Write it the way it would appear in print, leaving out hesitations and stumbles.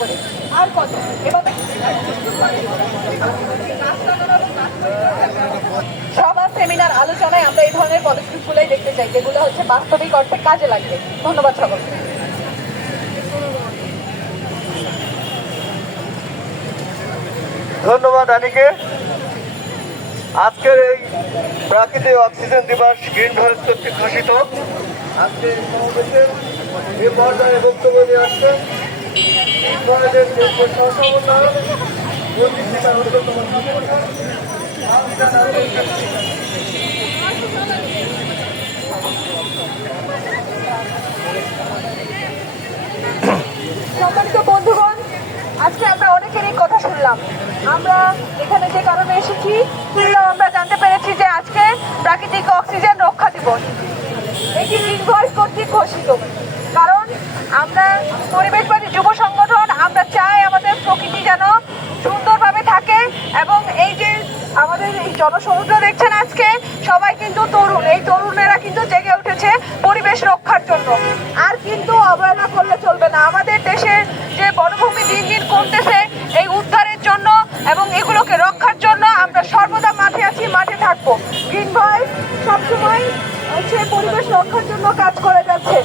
করে আর কত এভাবে সভা সেমিনার আলোচনায় আমরা এই ধরনের পদক্ষেপগুলোই দেখতে চাই, যেগুলো হচ্ছে বাস্তবিক অর্থে কাজে লাগবে। ধন্যবাদ সকলকে। ধন্যবাদ আনিকে। আজকের এই প্রাকৃতিক অক্সিজেন দিবস গ্রিন ভয়েস কর্তৃক ঘোষিত। আজকে এই সমাবেশের এই পর্যায়ে বক্তব্য নিয়ে আসছেন গ্রিন ভয়েসের দেশের সহসমন্বয়ক পত্রিকার অন্যতম সংগঠক সম্মানিত বন্ধুগণ, আজকে আমরা অনেকেরই কথা শুনলাম। আমরা এখানে যে কারণে এসেছি সেটাও আমরা জানতে পেরেছি যে আজকে প্রাকৃতিক অক্সিজেন রক্ষা দিবস। এটি গ্রিন ভয়েস কর্তৃক ঘোষিত। কারণ আমরা পরিবেশবাদী যুব সংগঠন, আমরা চাই আমাদের প্রকৃতি যেন সুন্দরভাবে থাকে। এবং এই যে আমাদের এই জনসমুদ্র দেখছেন আজকে, সবাই কিন্তু তরুণ। এই তরুণেরা কিন্তু জেগে উঠেছে পরিবেশ রক্ষার জন্য। আর কিন্তু অবহেলা করলে চলবে না। আমাদের দেশের যে বনভূমি দিন দিন কমতেছে, এই উদ্ধারের জন্য এবং এগুলোকে রক্ষার জন্য আমরা সর্বদা মাঠে আছি, মাঠে থাকবো। গ্রিন ভয়েস সবসময় হচ্ছে পরিবেশ রক্ষার জন্য কাজ করে যাচ্ছে।